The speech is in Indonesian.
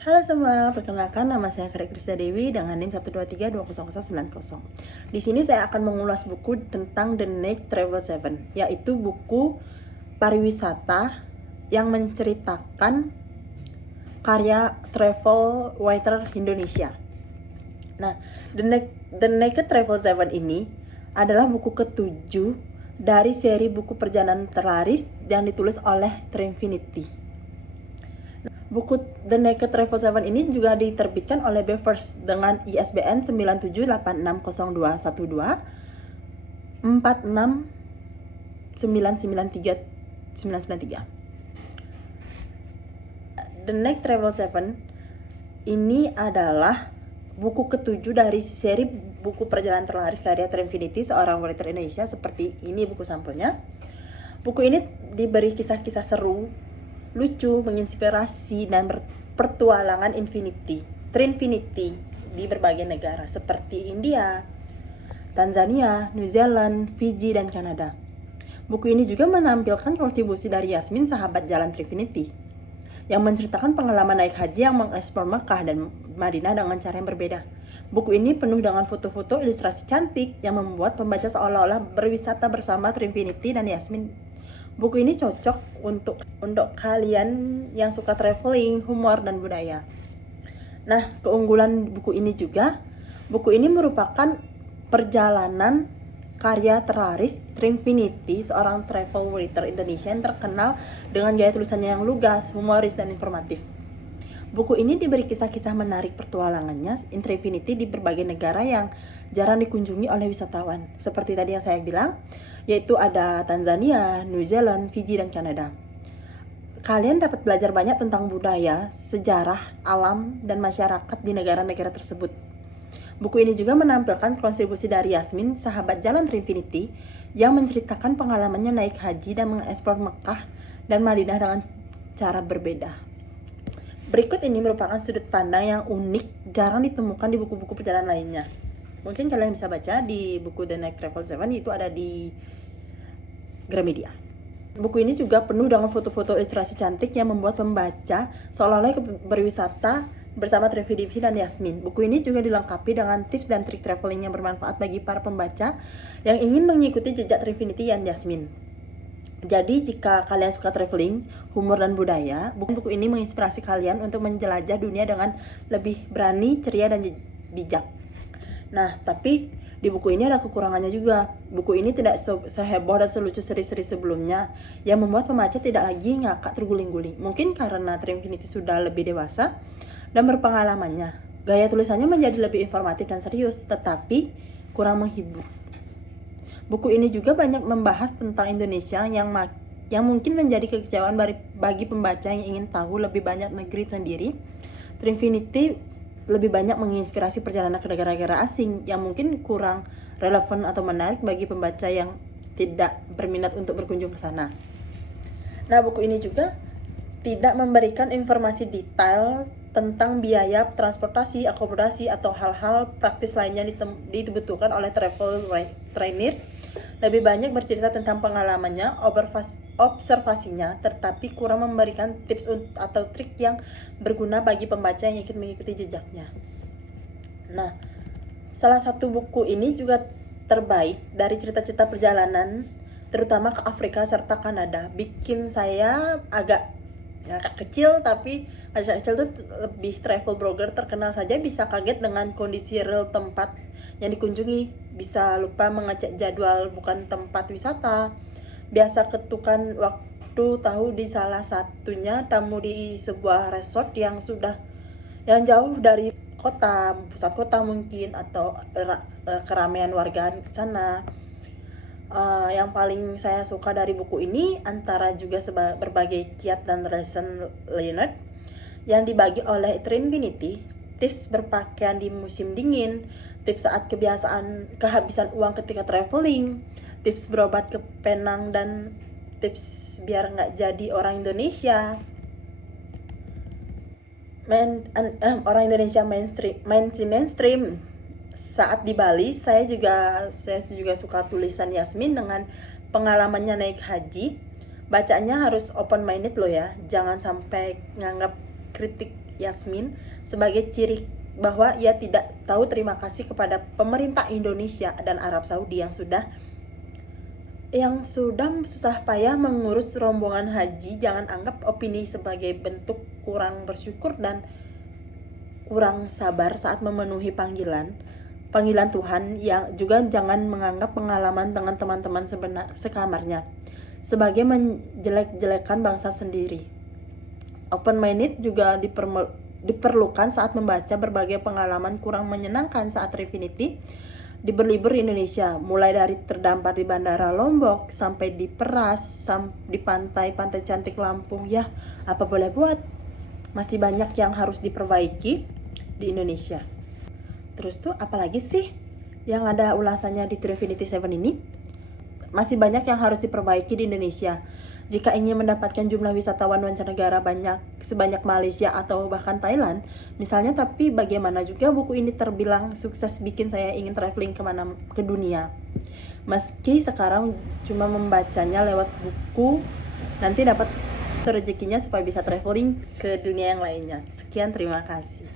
Halo semua, perkenalkan nama saya Kak Krista Dewi dengan NIM 123200090. Di sini saya akan mengulas buku tentang The Night Travel 7, yaitu buku pariwisata yang menceritakan karya travel writer Indonesia. Nah, The Naked Travel 7 ini adalah buku ketujuh dari seri buku perjalanan terlaris yang ditulis oleh Trinfinity. Buku The Naked Travel 7 ini juga diterbitkan oleh Bevers dengan ISBN 978601212 46993 The Naked Travel 7 ini adalah buku ketujuh dari seri buku perjalanan terlaris karya Trinfinity, seorang writer Indonesia. Seperti ini buku sampulnya. Buku ini diberi kisah-kisah seru, lucu, menginspirasi, dan berpetualangan Trinfinity di berbagai negara seperti India, Tanzania, New Zealand, Fiji, dan Kanada. Buku ini juga menampilkan kontribusi dari Yasmin, sahabat jalan Trinfinity, yang menceritakan pengalaman naik haji yang mengeksplor Mekah dan Madinah dengan cara yang berbeda. Buku ini penuh dengan foto-foto ilustrasi cantik yang membuat pembaca seolah-olah berwisata bersama Trinfinity dan Yasmin. Buku ini cocok untuk kalian yang suka traveling, humor, dan budaya. Nah, keunggulan buku ini juga, buku ini merupakan perjalanan karya terlaris Trinfinity, seorang travel writer Indonesia yang terkenal dengan gaya tulisannya yang lugas, humoris, dan informatif. Buku ini diberi kisah-kisah menarik petualangannya Trinfinity di berbagai negara yang jarang dikunjungi oleh wisatawan. Seperti tadi yang saya bilang, yaitu ada Tanzania, New Zealand, Fiji, dan Kanada. Kalian dapat belajar banyak tentang budaya, sejarah, alam, dan masyarakat di negara-negara tersebut. Buku ini juga menampilkan kontribusi dari Yasmin, sahabat jalan Trinfinity, yang menceritakan pengalamannya naik haji dan mengeksplor Mekah dan Madinah dengan cara berbeda. Berikut ini merupakan sudut pandang yang unik, jarang ditemukan di buku-buku perjalanan lainnya. Mungkin kalian bisa baca di buku The Night Travel 7, itu ada di Gramedia. Buku ini juga penuh dengan foto-foto ilustrasi cantik yang membuat pembaca seolah-olah berwisata bersama Trinfinity dan Yasmin. Buku ini juga dilengkapi dengan tips dan trik traveling yang bermanfaat bagi para pembaca yang ingin mengikuti jejak Trinfinity dan Yasmin. Jadi jika kalian suka traveling, humor, dan budaya, buku ini menginspirasi kalian untuk menjelajah dunia dengan lebih berani, ceria, dan bijak. Nah, tapi di buku ini ada kekurangannya juga. Buku ini tidak seheboh dan selucu seri-seri sebelumnya, yang membuat pembaca tidak lagi ngakak terguling-guling. Mungkin karena Trinfinity sudah lebih dewasa dan berpengalamannya. Gaya tulisannya menjadi lebih informatif dan serius, tetapi kurang menghibur. Buku ini juga banyak membahas tentang Indonesia yang mungkin menjadi kekecewaan bagi pembaca yang ingin tahu lebih banyak negeri sendiri. Trinfinity lebih banyak menginspirasi perjalanan ke negara-negara asing yang mungkin kurang relevan atau menarik bagi pembaca yang tidak berminat untuk berkunjung ke sana. Nah, buku ini juga tidak memberikan informasi detail tentang biaya transportasi, akomodasi, atau hal-hal praktis lainnya dibutuhkan oleh travel trainer. Lebih banyak bercerita tentang pengalamannya, observasinya, tetapi kurang memberikan tips atau trik yang berguna bagi pembaca yang ingin mengikuti jejaknya. Nah, salah satu buku ini juga terbaik dari cerita-cerita perjalanan, terutama ke Afrika serta Kanada. Bikin saya agak kecil, tapi agak kecil tuh lebih travel blogger terkenal saja bisa kaget dengan kondisi real tempat yang dikunjungi, bisa lupa mengecek jadwal bukan tempat wisata, biasa ketukan waktu tahu di salah satunya tamu di sebuah resort yang jauh dari kota, pusat kota mungkin, atau keramaian warga di sana. Yang paling saya suka dari buku ini antara juga berbagai kiat dan lesson learned yang dibagi oleh Trinfinity, tips berpakaian di musim dingin, tips saat kehabisan uang ketika traveling, tips berobat ke Penang, dan tips biar nggak jadi orang Indonesia mainstream. Saat di Bali, saya juga suka tulisan Yasmin dengan pengalamannya naik haji. Bacanya harus open minded loh ya, jangan sampai nganggap kritik Yasmin sebagai ciri bahwa ia tidak tahu terima kasih kepada pemerintah Indonesia dan Arab Saudi yang sudah susah payah mengurus rombongan haji. Jangan anggap opini sebagai bentuk kurang bersyukur dan kurang sabar saat memenuhi panggilan Tuhan. Yang juga jangan menganggap pengalaman dengan teman-teman sekamarnya sebagai menjelek-jelekan bangsa sendiri. Open minded juga diperlukan saat membaca berbagai pengalaman kurang menyenangkan saat Trifinity di berlibur Indonesia, mulai dari terdampar di Bandara Lombok sampai di Peras, di pantai-pantai cantik Lampung. Ya, apa boleh buat, masih banyak yang harus diperbaiki di Indonesia. Terus tuh apalagi sih yang ada ulasannya di Trifinity Seven ini? Masih banyak yang harus diperbaiki di Indonesia. Jika ingin mendapatkan jumlah wisatawan mancanegara sebanyak Malaysia atau bahkan Thailand misalnya, tapi bagaimana juga buku ini terbilang sukses bikin saya ingin traveling ke dunia. Meski sekarang cuma membacanya lewat buku, nanti dapat rezekinya supaya bisa traveling ke dunia yang lainnya. Sekian, terima kasih.